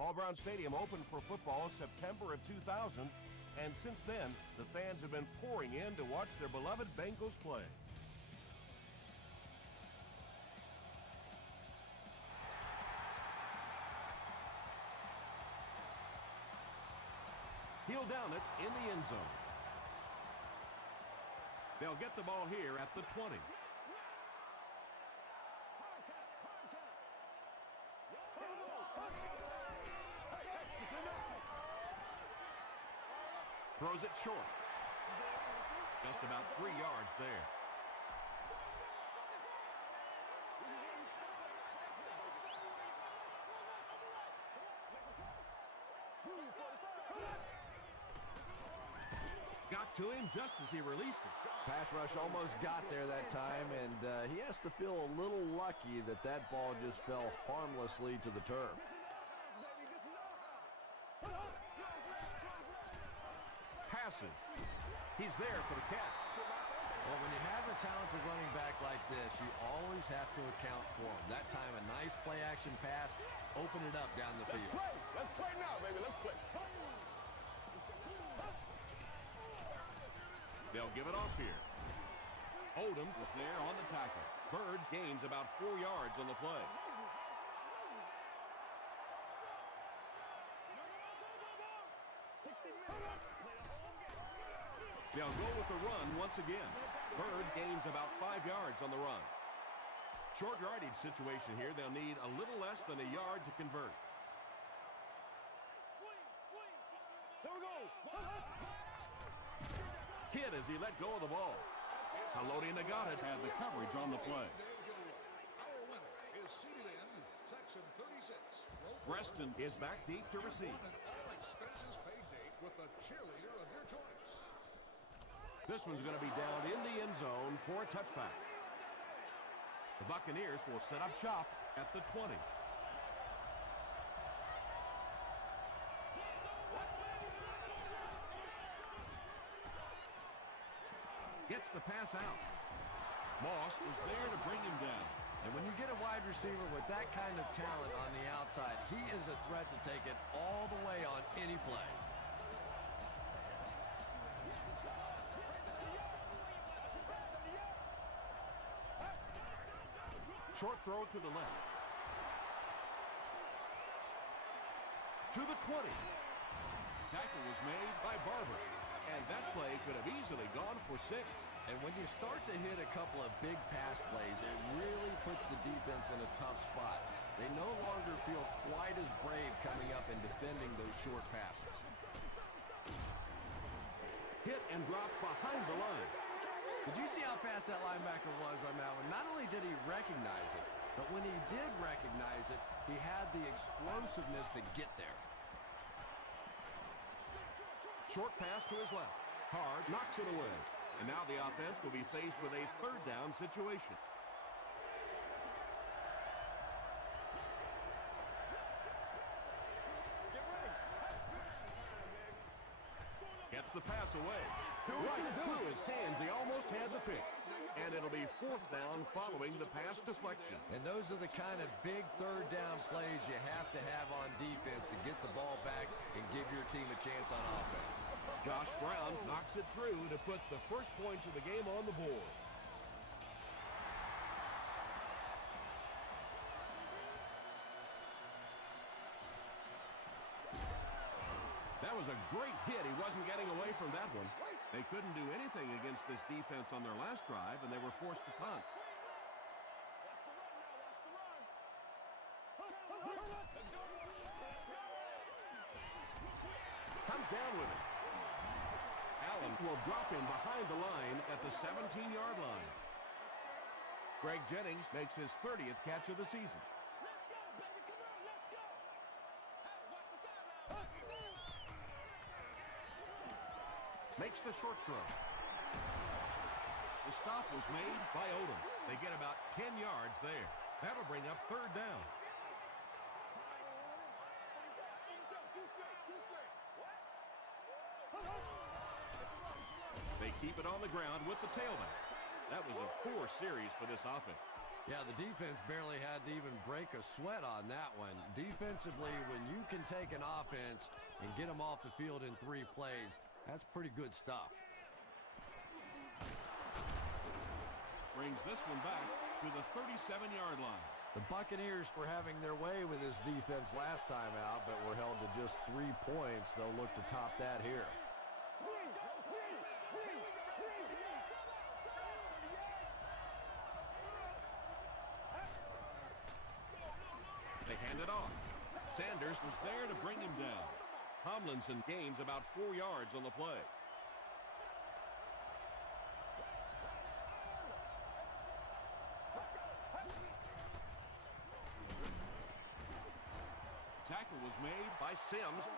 Paul Brown Stadium opened for football September of 2000, and since then, the fans have been pouring in to watch their beloved Bengals play. He'll down it in the end zone. They'll get the ball here at the 20. Throws it short. Just about 3 yards there. Got to him just as he released it. Pass rush almost got there that time, and he has to feel a little lucky that that ball just fell harmlessly to the turf. Passing. He's there for the catch. Well, when you have a talented running back like this, you always have to account for him. That time, a nice play-action pass, open it up down the field. Let's play now, baby. Let's play. They'll give it off here. Odom was there on the tackle. Bird gains about 4 yards on the play. They'll go with the run once again. Bird gains about 5 yards on the run. Short yardage situation here. They'll need a little less than a yard to convert. Here we go. Hit as he let go of the ball. Haloti Nagata had the coverage on the play. Our winner is seated in section 36. Preston is back deep to receive. An all-expenses paid date with the cheerleader of your choice. This one's going to be down in the end zone for a touchback. The Buccaneers will set up shop at the 20. Gets the pass out. Moss was there to bring him down. And when you get a wide receiver with that kind of talent on the outside, he is a threat to take it all the way on any play. Short throw to the left. To the 20. Tackle was made by Barber. And that play could have easily gone for 6. And when you start to hit a couple of big pass plays, it really puts the defense in a tough spot. They no longer feel quite as brave coming up and defending those short passes. Hit and drop behind the line. Did you see how fast that linebacker was on that one? Not only did he recognize it, but when he did recognize it, he had the explosiveness to get there. Short pass to his left. Hard knocks it away. And now the offense will be faced with a third down situation. Gets the pass away. Right through his hands. He almost had the pick. And it'll be 4th down following the pass deflection. And those are the kind of big third down plays you have to have on defense to get the ball back and give your team a chance on offense. Josh Brown knocks it through to put the first points of the game on the board. That was a great hit. He wasn't getting away from that one. They couldn't do anything against this defense on their last drive, and they were forced to punt. Comes down with it. Allen will drop him behind the line at the 17-yard line. Greg Jennings makes his 30th catch of the season. Makes the short throw. The stop was made by Odom. They get about 10 yards there. That'll bring up 3rd down. They keep it on the ground with the tailback. That was a poor series for this offense. Yeah, the defense barely had to even break a sweat on that one. Defensively, when you can take an offense and get them off the field in 3 plays, that's pretty good stuff. Brings this one back to the 37-yard line. The Buccaneers were having their way with this defense last time out, but were held to just 3 points. They'll look to top that here. They hand it off. Sanders was there to bring him down. Tomlinson gains about 4 yards on the play. Tackle was made by Sims.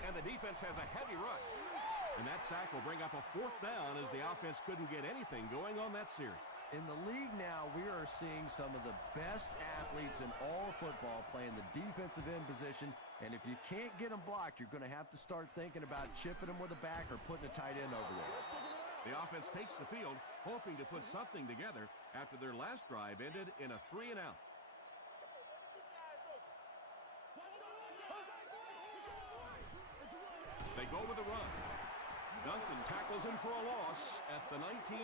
And the defense has a heavy rush. And that sack will bring up a 4th down as the offense couldn't get anything going on that series. In the league now, we are seeing some of the best athletes in all of football playing the defensive end position. And if you can't get them blocked, you're going to have to start thinking about chipping them with a back or putting a tight end over there. The offense takes the field, hoping to put something together after their last drive ended in a 3-and-out. They go with a run. Duncan tackles him for a loss at the 19.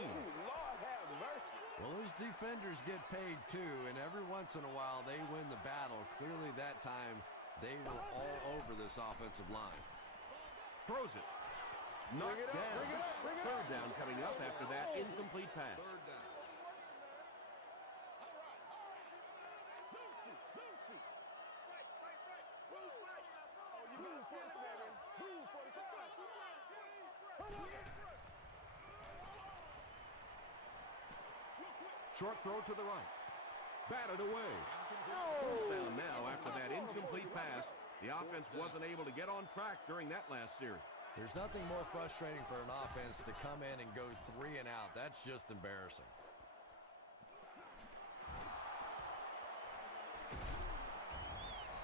Lord have mercy. Well, those defenders get paid too, and every once in a while they win the battle. Clearly that time they were all over this offensive line. Throws it. Knocked down. Third down coming up after that incomplete pass. 3rd down. Short throw to the right. Batted away. Fourth down now after that incomplete pass. The offense wasn't able to get on track during that last series. There's nothing more frustrating for an offense to come in and go 3 and out. That's just embarrassing.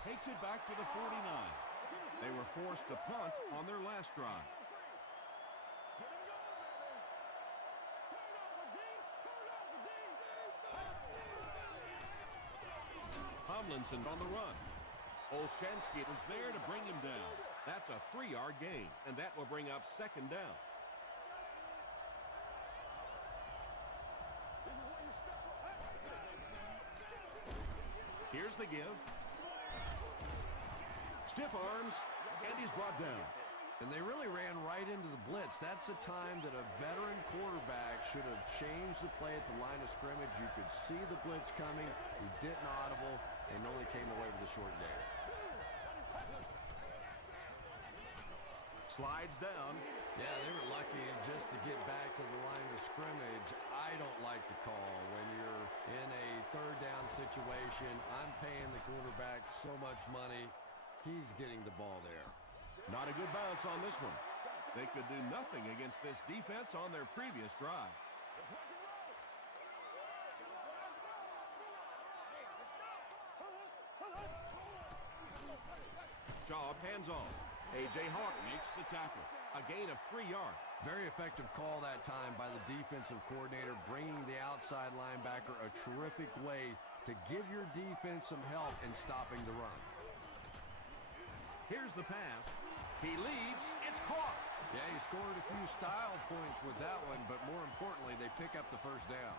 Takes it back to the 49. They were forced to punt on their last drive. Tomlinson on the run. Olszewski was there to bring him down. That's a 3-yard gain, and that will bring up 2nd down. Here's the give. Stiff arms, and he's brought down. And they really ran right into the blitz. That's a time that a veteran quarterback should have changed the play at the line of scrimmage. You could see the blitz coming. He didn't audible and only came away with a short gain. Slides down. Yeah, they were lucky just to get back to the line of scrimmage. I don't like the call when you're in a 3rd down situation. I'm paying the quarterback so much money. He's getting the ball there. Not a good bounce on this one. They could do nothing against this defense on their previous drive. Schaub hands off. A.J. Hawk makes the tackle. A gain of 3 yards. Very effective call that time by the defensive coordinator, bringing the outside linebacker a terrific way to give your defense some help in stopping the run. Here's the pass. He leads. It's caught. Yeah, he scored a few style points with that one, but more importantly, they pick up the 1st down.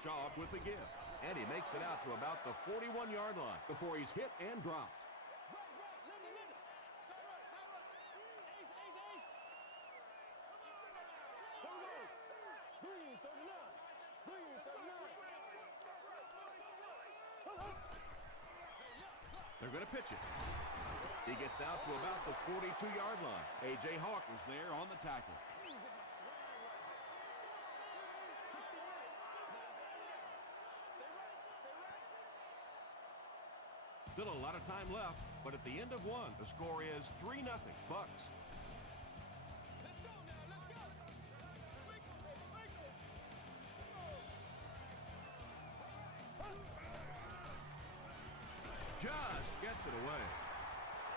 Schaub with the give. And he makes it out to about the 41-yard line before he's hit and dropped. They're going to pitch it. He gets out to about the 42-yard line. A.J. Hawk was there on the tackle. Still a lot of time left, but at the end of one, the score is 3-0 Bucks. gets it away.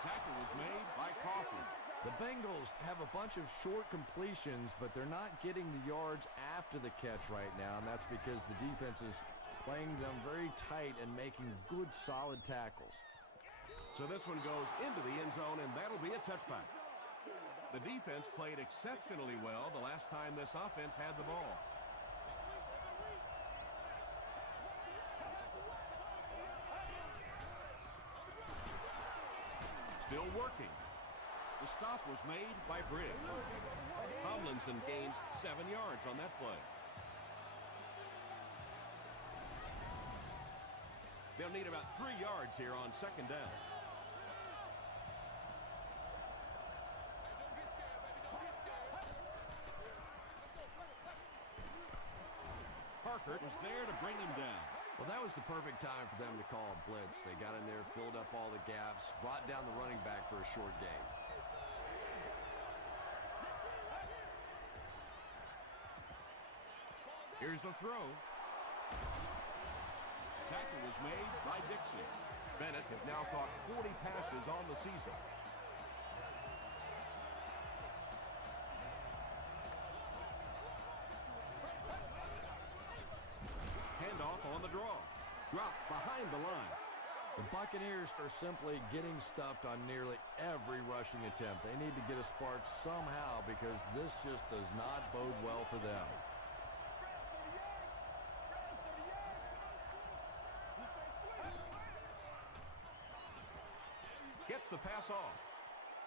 Tackle was made by Crawford. The Bengals have a bunch of short completions, but they're not getting the yards after the catch right now, and that's because the defense is playing them very tight and making good, solid tackles. So this one goes into the end zone, and that'll be a touchback. The defense played exceptionally well the last time this offense had the ball. Still working. The stop was made by Briggs. Tomlinson gains 7 yards on that play. They'll need about 3 yards here on second down. Parker was there to bring him down. Well, that was the perfect time for them to call a blitz. They got in there, filled up all the gaps, brought down the running back for a short gain. Here's the throw. Tackle was made by Dixon. Bennett has now caught 40 passes on the season. Handoff on the draw. Dropped behind the line. The Buccaneers are simply getting stuffed on nearly every rushing attempt. They need to get a spark somehow because this just does not bode well for them. Gets the pass off.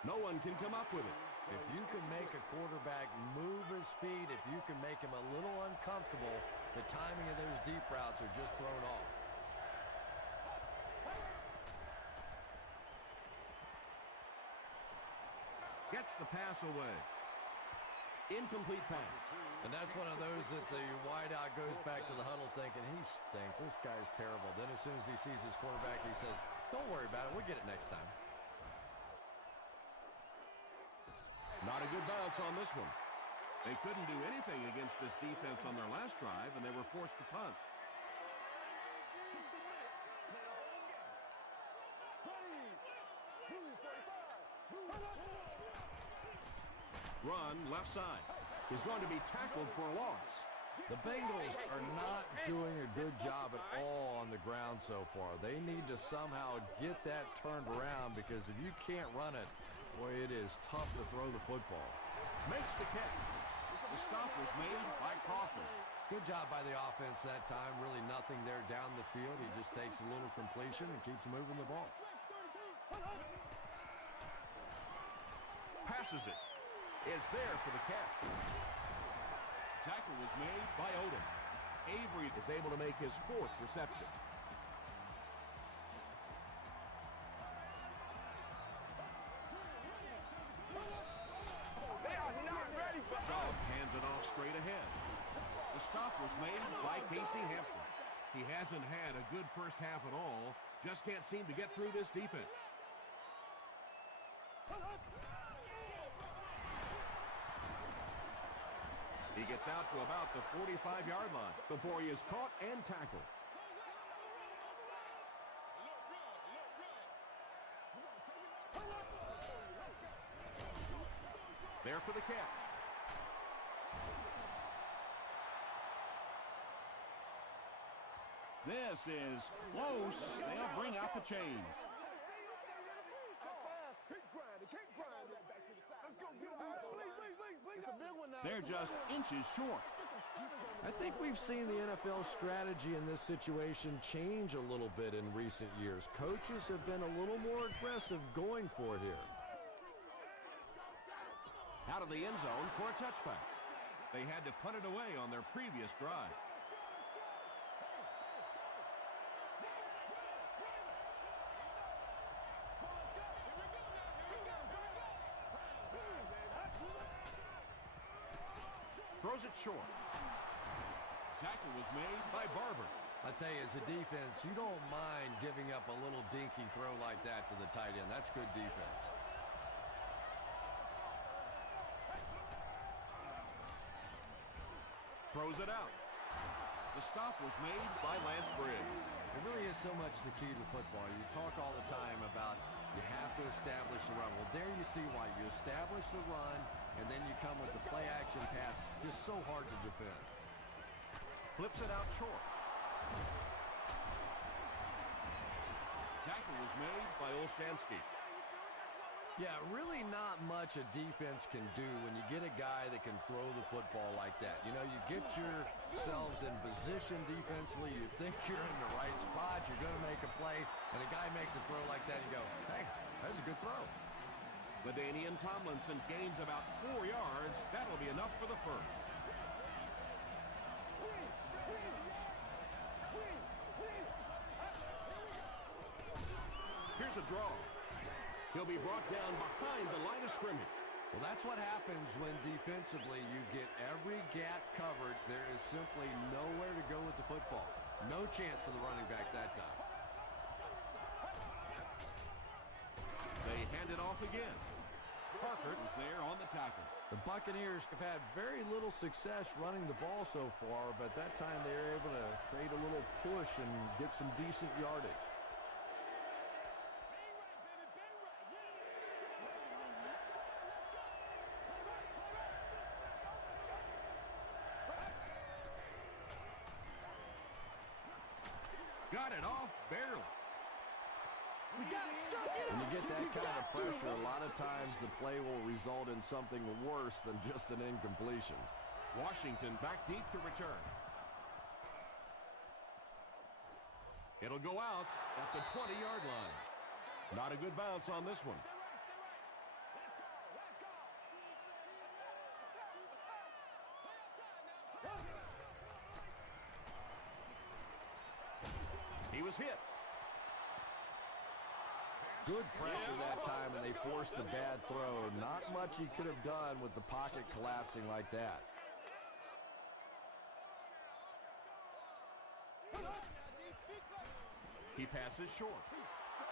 No one can come up with it. If you can make a quarterback move his feet, if you can make him a little uncomfortable, the timing of those deep routes are just thrown off. Gets the pass away. Incomplete pass. And that's one of those that the wideout goes back to the huddle thinking, he stinks, this guy's terrible. Then as soon as he sees his quarterback, he says, don't worry about it, we'll get it next time. Not a good bounce on this one. They couldn't do anything against this defense on their last drive, and they were forced to punt. Run left side. Is going to be tackled for a loss. The Bengals are not doing a good job at all on the ground so far. They need to somehow get that turned around because if you can't run it, boy, it is tough to throw the football. Makes the catch. The stop was made by Crawford. Good job by the offense that time. Really nothing there down the field. He just takes a little completion and keeps moving the ball. Passes it. Is there for the catch. Tackle was made by Odom. Avery is able to make his 4th reception. Schaub hands it off straight ahead. The stop was made by Casey Hampton. He hasn't had a good first half at all. Just can't seem to get through this defense. He gets out to about the 45-yard line before he is caught and tackled. There for the catch. This is close. They'll bring out the chains. They're just inches short. I think we've seen the NFL strategy in this situation change a little bit in recent years. Coaches have been a little more aggressive going for it here. Out of the end zone for a touchback. They had to punt it away on their previous drive. Throws it short. Tackle was made by Barber. I tell you, as a defense, you don't mind giving up a little dinky throw like that to the tight end. That's good defense. Throws it out. The stop was made by Lance Briggs. It really is so much the key to football. You talk all the time about you have to establish the run. Well, there you see why. You establish the run, and then you come with the play-action pass. Just so hard to defend. Flips it out short. Tackle was made by Olshansky. Yeah, really not much a defense can do when you get a guy that can throw the football like that. You know, you get yourselves in position defensively. You think you're in the right spot. You're going to make a play, and a guy makes a throw like that, and you go, hey, that's a good throw. LaDainian Tomlinson gains about 4 yards. That'll be enough for the first. Here's a draw. He'll be brought down behind the line of scrimmage. Well, that's what happens when defensively you get every gap covered. There is simply nowhere to go with the football. No chance for the running back that time. They hand it off again. Parker was there on the tackle. The Buccaneers have had very little success running the ball so far, but that time they were able to create a little push and get some decent yardage. Got it off barely. When you get that kind of pressure, a lot of times the play will result in something worse than just an incompletion. Washington back deep to return. It'll go out at the 20-yard line. Not a good bounce on this one. He was hit. Good pressure that time, and they forced a bad throw. Not much he could have done with the pocket collapsing like that. He passes short.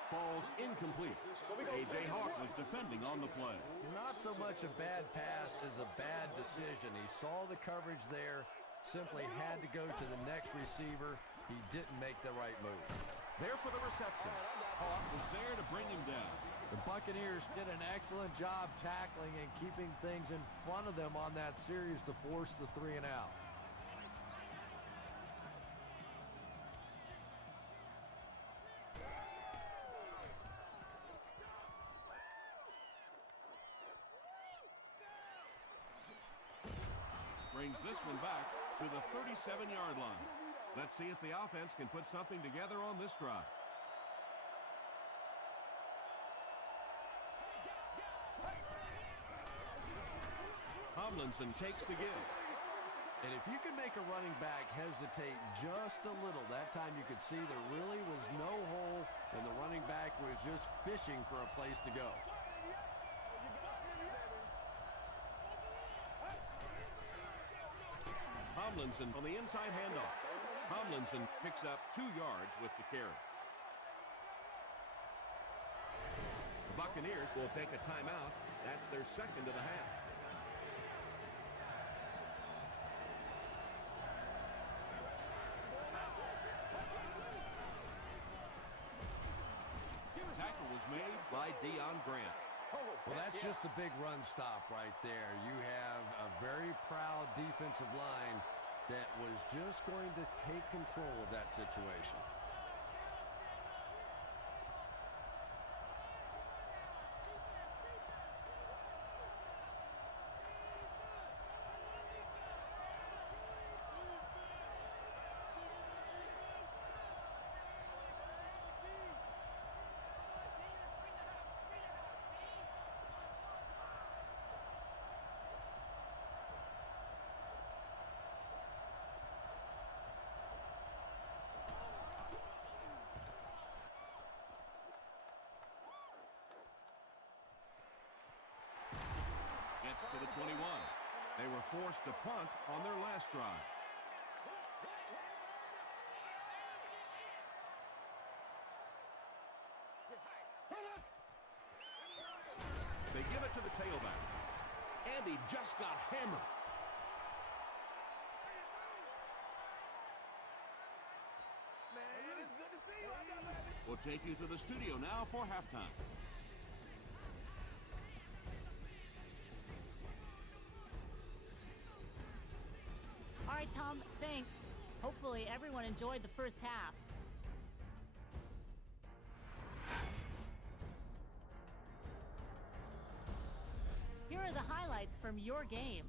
Falls incomplete. A.J. Hawk was defending on the play. Not so much a bad pass as a bad decision. He saw the coverage there, simply had to go to the next receiver. He didn't make the right move. There for the reception. Hawk was there to bring him down. The Buccaneers did an excellent job tackling and keeping things in front of them on that series to force the 3 and out. Brings this one back to the 37-yard line. Let's see if the offense can put something together on this drive. Tomlinson takes the give. And if you can make a running back hesitate just a little, that time you could see there really was no hole, and the running back was just fishing for a place to go. Tomlinson on the inside handoff. Tomlinson picks up 2 yards with the carry. The Buccaneers will take a timeout. That's their second of the half. Tackle was made by Deion Grant. Well, that's just a big run stop right there. You have a very proud defensive line that was just going to take control of that situation. Gets to the 21. They were forced to punt on their last drive. They give it to the tailback. And he just got hammered. We'll take you to the studio now for halftime. All right, Tom, thanks. Hopefully everyone enjoyed the first half. Here are the highlights from your game.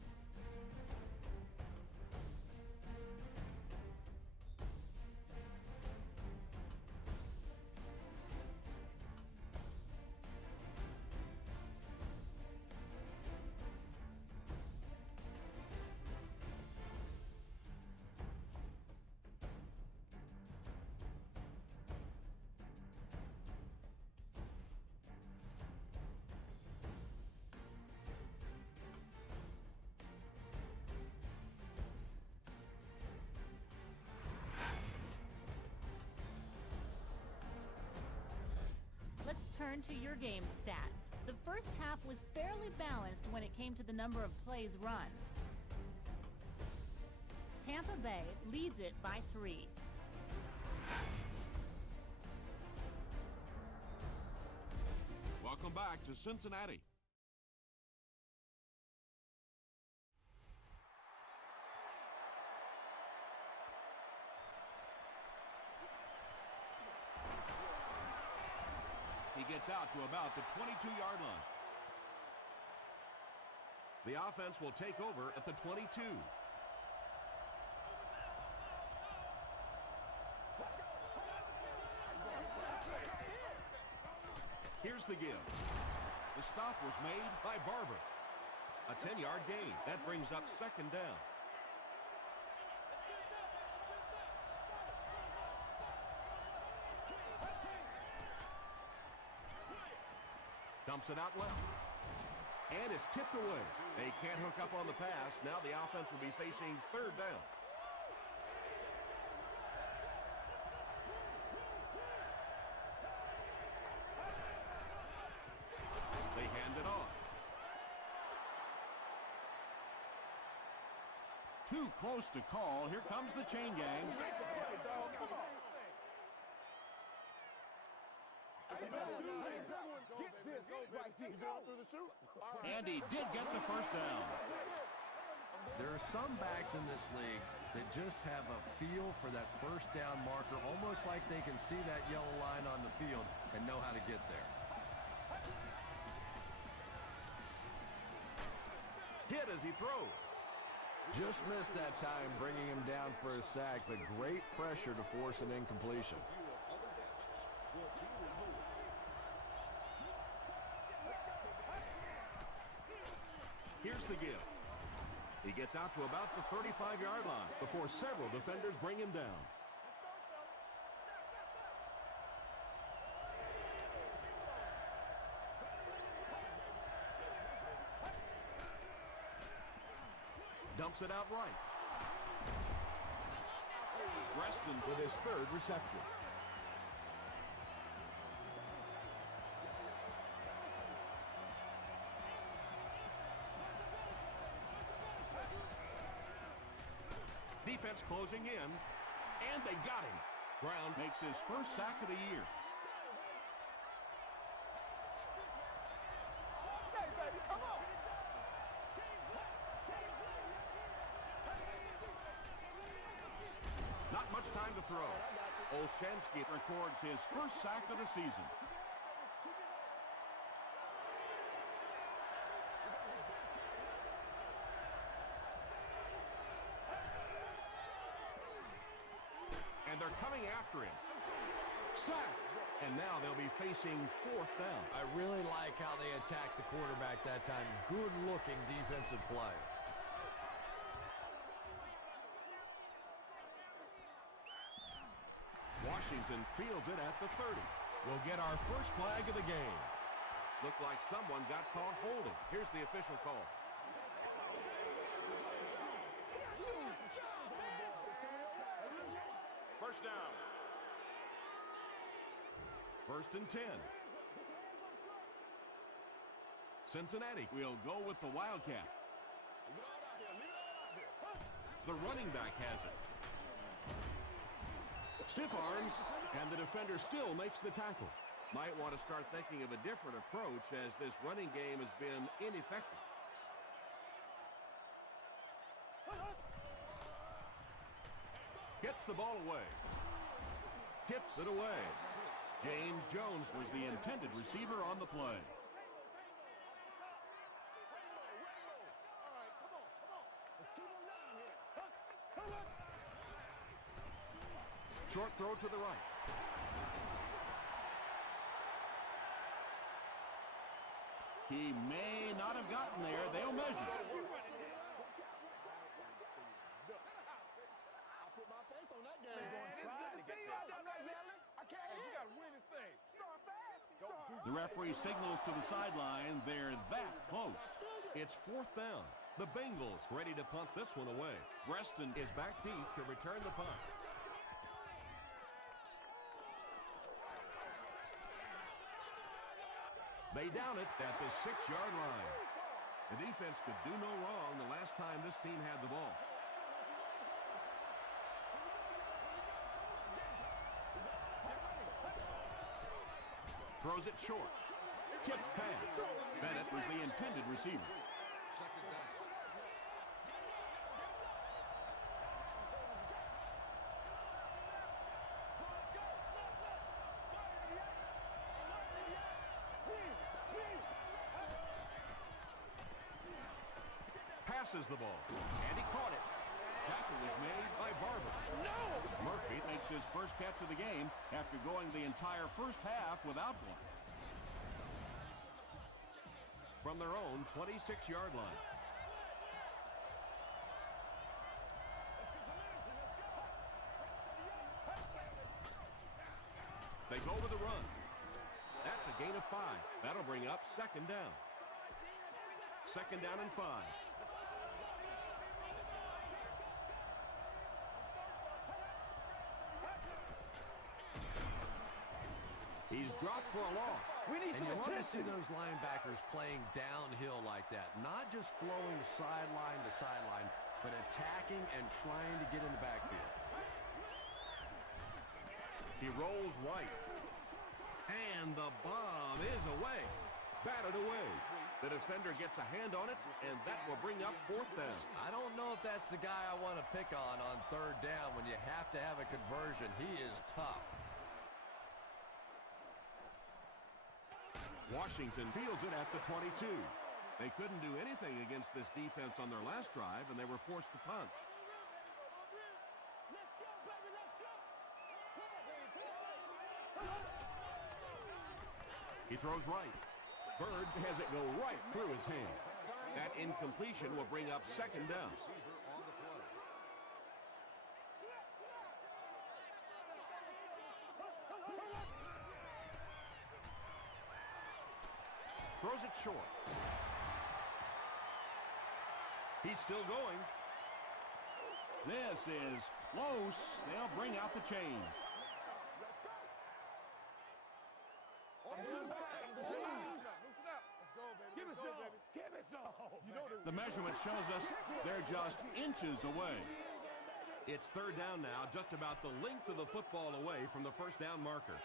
Let's turn to your game stats. The first half was fairly balanced when it came to the number of plays run. Tampa Bay leads it by 3. Welcome back to Cincinnati. He gets out to about the 22-yard line. The offense will take over at the 22. Here's the give. The stop was made by Barber. A 10-yard gain. That brings up second down. Dumps it out left. And it's tipped away. They can't hook up on the pass. Now the offense will be facing third down. They hand it off. Too close to call. Here comes the chain gang. And he did get the first down. There are some backs in this league that just have a feel for that first down marker, almost like they can see that yellow line on the field and know how to get there. Hit as he throws. Just missed that time, bringing him down for a sack, but great pressure to force an incompletion. Here's the give. He gets out to about the 35-yard line before several defenders bring him down. Dumps it out right. Reston with his third reception. Defense closing in, and they got him. Brown makes his first sack of the year. Hey, baby, come on. Not much time to throw. Olszewski records his first sack of the season. And they're coming after him. Sacked. And now they'll be facing fourth down. I really like how they attacked the quarterback that time. Good-looking defensive play. Washington fields it at the 30. We'll get our first flag of the game. Looked like someone got caught holding. Here's the official call. First down. First and 10. Cincinnati will go with the Wildcat. The running back has it. Stiff arms, and the defender still makes the tackle. Might want to start thinking of a different approach as this running game has been ineffective. Gets the ball away. Tips it away. James Jones was the intended receiver on the play. Short throw to the right. He may not have gotten there. They'll measure. The referee signals to the sideline. They're that close. It's 4th down. The Bengals ready to punt this one away. Reston is back deep to return the punt. They down it at the 6-yard line. The defense could do no wrong the last time this team had the ball. Throws it short. Tipped pass. Bennett was the intended receiver. Second down. Passes the ball, and he caught it. Tackle was made by Barber. No! Murphy makes his first catch of the game after going the entire first half without one. From their own 26-yard line. They go with the run. That's a gain of 5. That'll bring up 2nd down. 2nd down and 5. He's dropped for a loss. And you want to see those linebackers playing downhill like that. Not just flowing sideline to sideline, but attacking and trying to get in the backfield. He rolls right. And the bomb is away. Batted away. The defender gets a hand on it, and that will bring up 4th down. I don't know if that's the guy I want to pick on 3rd down when you have to have a conversion. He is tough. Washington fields it at the 22. They couldn't do anything against this defense on their last drive, and they were forced to punt. He throws right. Bird has it go right through his hand. That incompletion will bring up 2nd down. Throws it short. He's still going. This is close. They'll bring out the chains. The measurement shows us they're just inches away. It's 3rd down now, just about the length of the football away from the 1st down marker.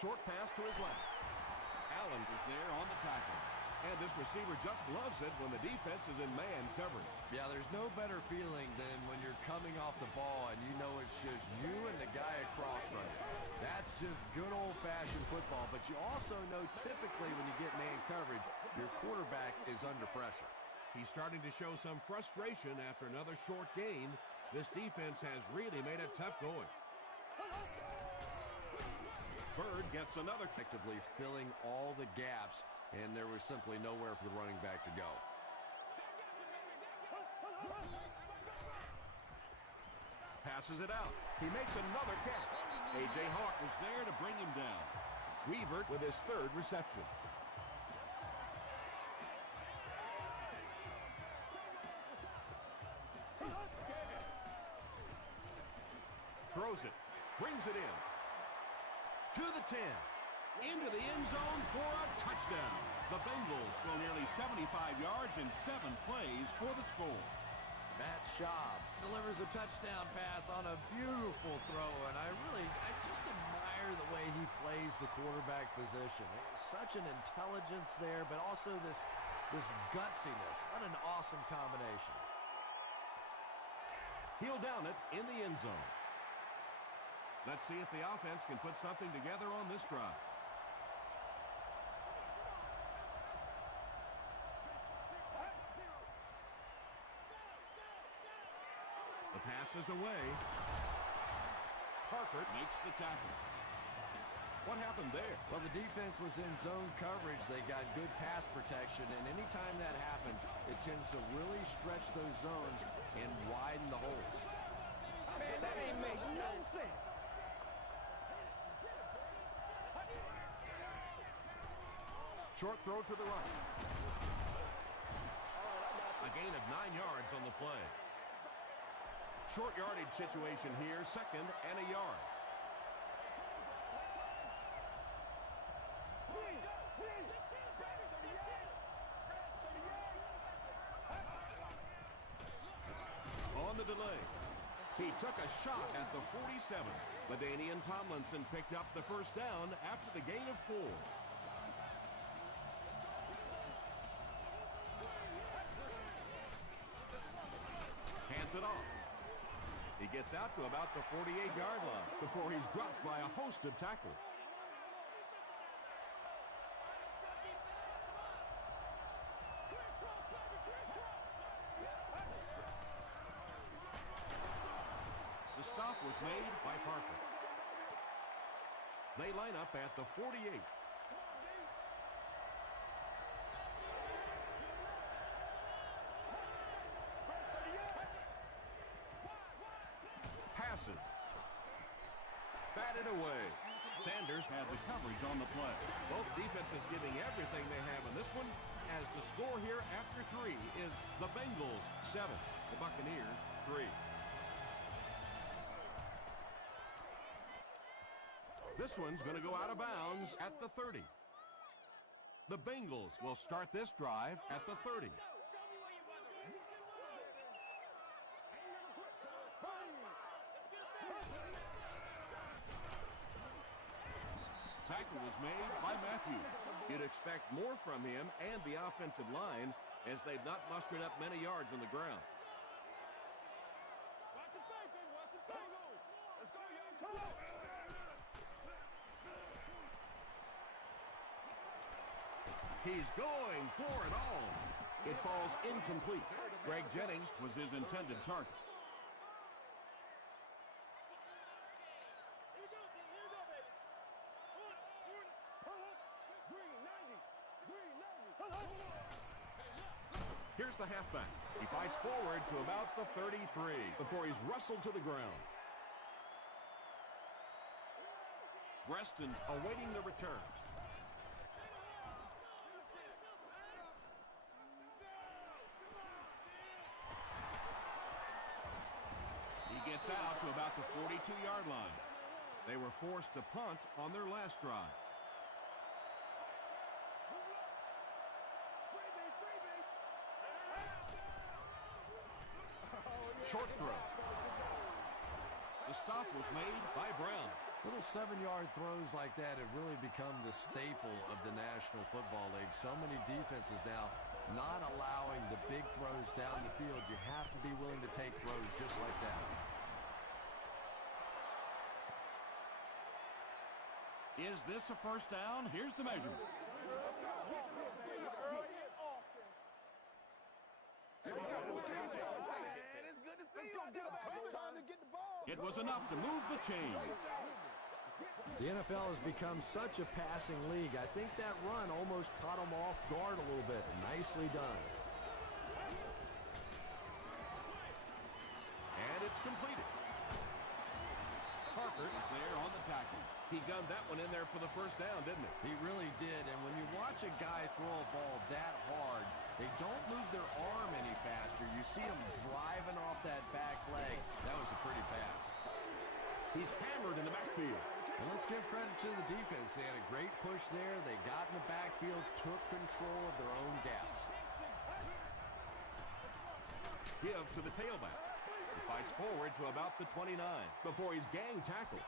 Short pass to his left. Allen is there on the tackle. And this receiver just loves it when the defense is in man coverage. Yeah, there's no better feeling than when you're coming off the ball and you know it's just you and the guy across from you. That's just good old-fashioned football, but you also know typically when you get man coverage, your quarterback is under pressure. He's starting to show some frustration after another short gain. This defense has really made it tough going. Bird gets another. Effectively filling all the gaps, and there was simply nowhere for the running back to go. Passes it out. He makes another catch. A.J. Hawk was there to bring him down. Weaver with his 3rd reception. Throws it. Brings it in. To the 10. Into the end zone for a touchdown. The Bengals go nearly 70 75 yards in 7 plays for the score. Matt Schaub delivers a touchdown pass on a beautiful throw, and I just admire the way he plays the quarterback position. There's such an intelligence there, but also this gutsiness. What an awesome combination. He'll down it in the end zone. Let's see if the offense can put something together on this drive. The pass is away. Parker makes the tackle. What happened there? Well, the defense was in zone coverage. They got good pass protection, and anytime that happens, it tends to really stretch those zones and widen the holes. Man, that ain't make no sense. Short throw to the right. A gain of 9 yards on the play. Short yardage situation here, 2nd and a yard. On the delay, he took a shot at the 47. LaDainian Tomlinson picked up the first down after the gain of 4. Hands it off. He gets out to about the 48-yard line before he's dropped by a host of tacklers. The stop was made by Parker. They line up at the 48. Passes. Batted away. Sanders had the coverage on the play. Both defenses giving everything they have in this one, as the score here after 3 is the Bengals 7, the Buccaneers 3. This one's going to go out of bounds at the 30. The Bengals will start this drive at the 30. Tackle was made by Matthews. You'd expect more from him and the offensive line, as they've not mustered up many yards on the ground. He's going for it all. It falls incomplete. Greg Jennings was his intended target. Here's the halfback. He fights forward to about the 33 before he's wrestled to the ground. Reston awaiting the return. He gets out to about the 42-yard line. They were forced to punt on their last drive. Short throw. The stop was made by Brown. Little 7-yard throws like that have really become the staple of the National Football League. So many defenses now not allowing the big throws down the field. You have to be willing to take throws just like that. Is this a first down? Here's the measurement. It was enough to move the chains. The NFL has become such a passing league. I think that run almost caught them off guard a little bit. Nicely done. And it's completed. Parker is there on the tackle. He gunned that one in there for the first down, didn't he? He really did. And when you watch a guy throw a ball that hard, they don't move their arm any faster. You see them driving off that back leg. That was a pretty pass. He's hammered in the backfield. And let's give credit to the defense. They had a great push there. They got in the backfield, took control of their own gaps. Give to the tailback. He fights forward to about the 29 before he's gang tackled.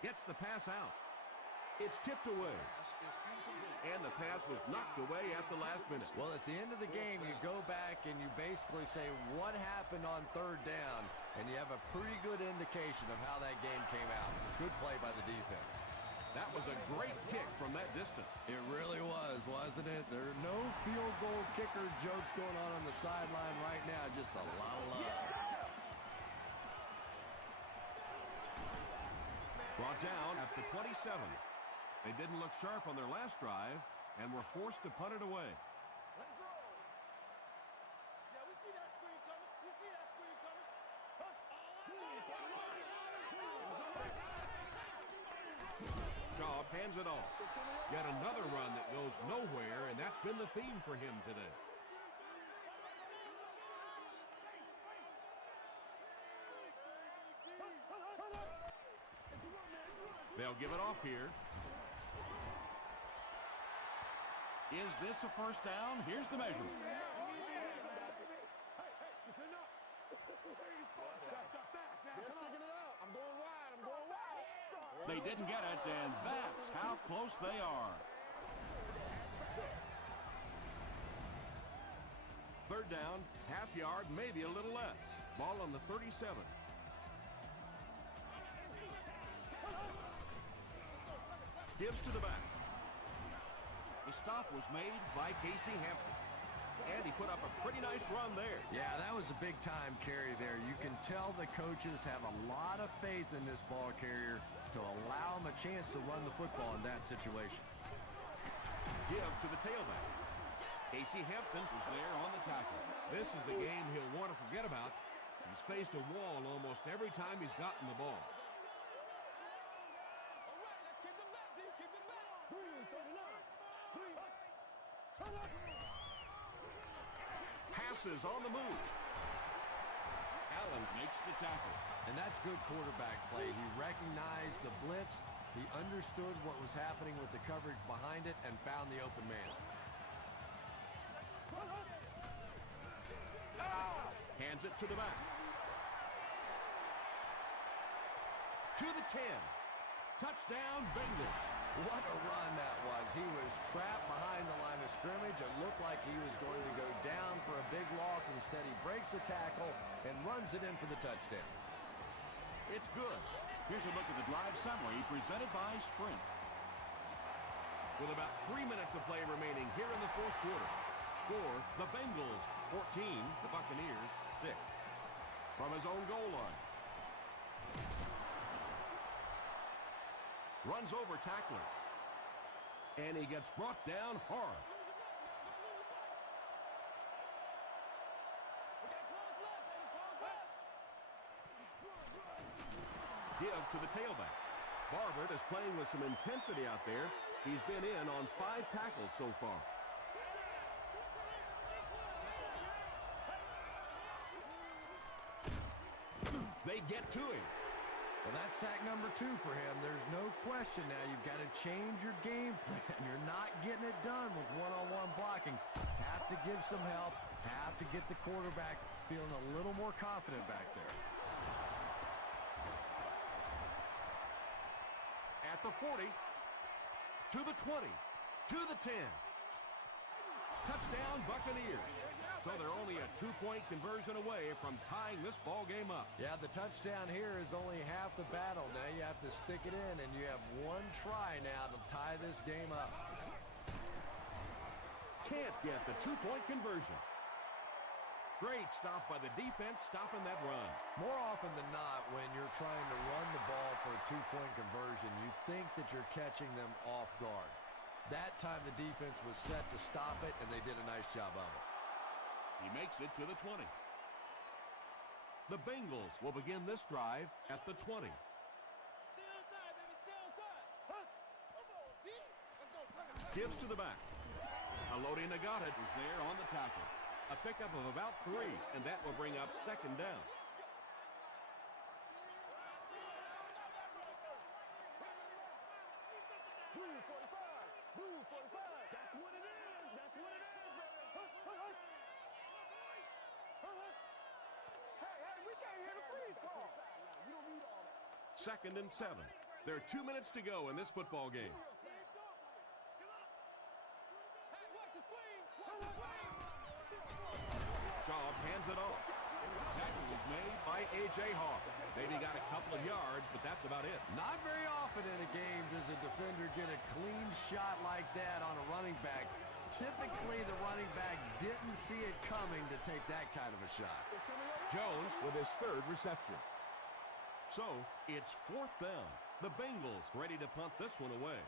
Gets the pass out. It's tipped away. And the pass was knocked away at the last minute. Well, at the end of the game, you go back and you basically say what happened on third down, and you have a pretty good indication of how that game came out. Good play by the defense. That was a great kick from that distance. It really was, wasn't it? There are no field goal kicker jokes going on the sideline right now. Just a lot of love. Brought down at the 27. They didn't look sharp on their last drive and were forced to punt it away. Let's roll. Yeah, we see that screen coming. We see that screen coming. Shaw hands it off. Yet another run that goes nowhere, and that's been the theme for him today. They'll give it off here. Is this a first down? Here's the measurement. They didn't get it, and that's how close they are. Third down, half yard, maybe a little less. Ball on the 37. Gives to the back. The stop was made by Casey Hampton. And he put up a pretty nice run there. Yeah, that was a big-time carry there. You can tell the coaches have a lot of faith in this ball carrier to allow him a chance to run the football in that situation. Give to the tailback. Casey Hampton was there on the tackle. This is a game he'll want to forget about. He's faced a wall almost every time he's gotten the ball. Passes on the move. Allen makes the tackle. And that's good quarterback play. He recognized the blitz. He understood what was happening with the coverage behind it and found the open man. Hands it to the back. To the 10. Touchdown, Bengals. What a run that was. He was trapped behind the line of scrimmage. It looked like he was going to go down for a big loss. Instead, he breaks the tackle and runs it in for the touchdown. It's good. Here's a look at the drive summary presented by Sprint. With about 3 minutes of play remaining here in the fourth quarter. Score, the Bengals 14, the Buccaneers 6. From his own goal line. Runs over tackler. And he gets brought down hard. Give to the tailback. Barbert is playing with some intensity out there. He's been in on 5 tackles so far. They get to him. Well, that's sack number 2 for him. There's no question now. You've got to change your game plan. You're not getting it done with one-on-one blocking. Have to give some help. Have to get the quarterback feeling a little more confident back there. At the 40, to the 20, to the 10. Touchdown, Buccaneers. So they're only a 2-point conversion away from tying this ball game up. Yeah, the touchdown here is only half the battle. Now you have to stick it in, and you have one try now to tie this game up. Can't get the 2-point conversion. Great stop by the defense, stopping that run. More often than not, when you're trying to run the ball for a 2-point conversion, you think that you're catching them off guard. That time the defense was set to stop it, and they did a nice job of it. He makes it to the 20. The Bengals will begin this drive at the 20. Gives to the back. Alodi Nagata is there on the tackle. A pickup of about 3, and that will bring up second down. 45. Move, 45. That's what it is. That's what it is, baby. Hey, we can't hear the freeze call. You don't need all that. 2nd and 7. There are 2 minutes to go in this football game. Shaw hands it off. Tackle is made by A.J. Hawk. Maybe got a couple of yards, but that's about it. Not very often in a game does a defender get a clean shot like that on a running back. Typically, the running back didn't see it coming to take that kind of a shot. Jones with his 3rd reception. So, it's 4th down. The Bengals ready to punt this one away.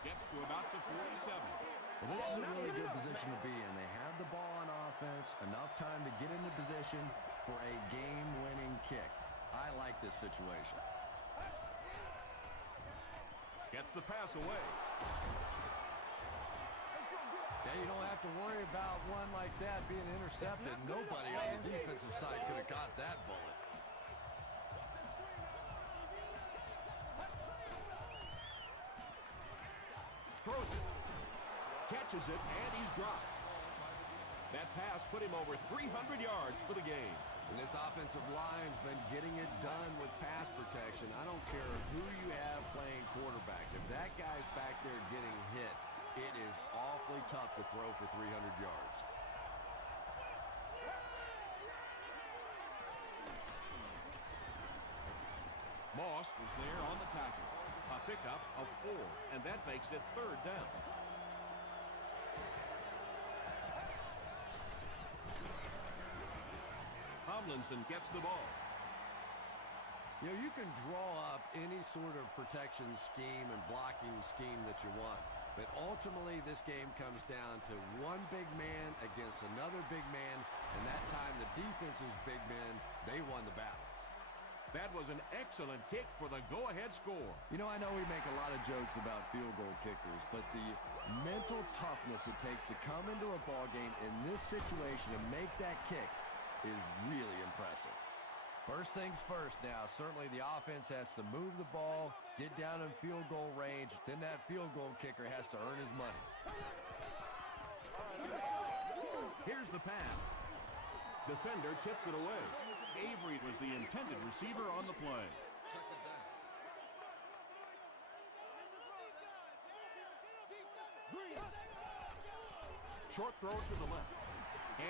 Gets to about the 47. Well, this is a really good position to be in. They have the ball on offense, enough time to get into position for a game-winning kick. I like this situation. Gets the pass away. Yeah, you don't have to worry about one like that being intercepted. Nobody on the defensive side could have caught that bullet. Throws it. Catches it, and he's dropped. That pass put him over 300 yards for the game. And this offensive line's been getting it done with pass protection. I don't care who you have playing quarterback. If that guy's back there getting hit, it is awfully tough to throw for 300 yards. Moss was there on the tackle. A pickup of 4, and that makes it 3rd down. Tomlinson gets the ball. You know, you can draw up any sort of protection scheme and blocking scheme that you want. But ultimately, this game comes down to one big man against another big man. And that time, the defense's big men, they won the battle. That was an excellent kick for the go-ahead score. You know, I know we make a lot of jokes about field goal kickers, but the mental toughness it takes to come into a ball game in this situation and make that kick is really impressive. First things first now, certainly the offense has to move the ball, get down in field goal range, then that field goal kicker has to earn his money. Here's the pass. Defender tips it away. Avery was the intended receiver on the play. 2nd down. Short throw to the left.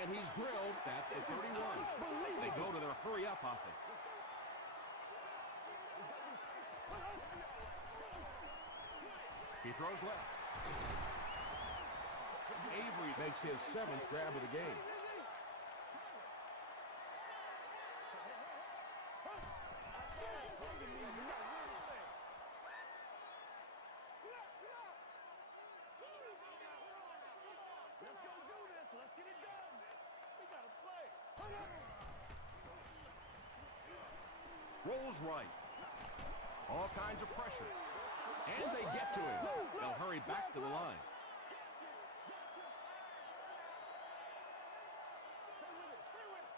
And he's drilled at the 31. They go to their hurry-up offense. He throws left. Avery makes his 7th grab of the game. Let's go do this. Let's get it done. We got to play. Rolls right. All kinds of pressure. And they get to him. They'll hurry back to the line. Stay with it. Stay with it.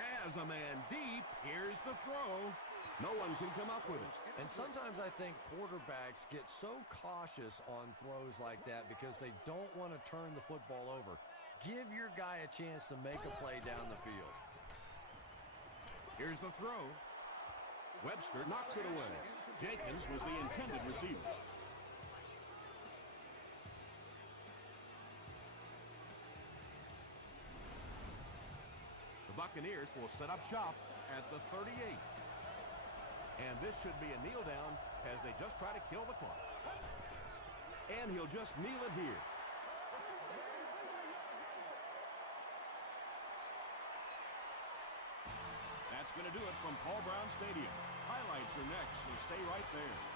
Has a man deep. Here's the throw. No one can come up with it. And sometimes I think quarterbacks get so cautious on throws like that because they don't want to turn the football over. Give your guy a chance to make a play down the field. Here's the throw. Webster knocks it away. Jenkins was the intended receiver. The Buccaneers will set up shop at the 38. And this should be a kneel down as they just try to kill the clock. And he'll just kneel it here. That's going to do it from Paul Brown Stadium. Highlights are next, so stay right there.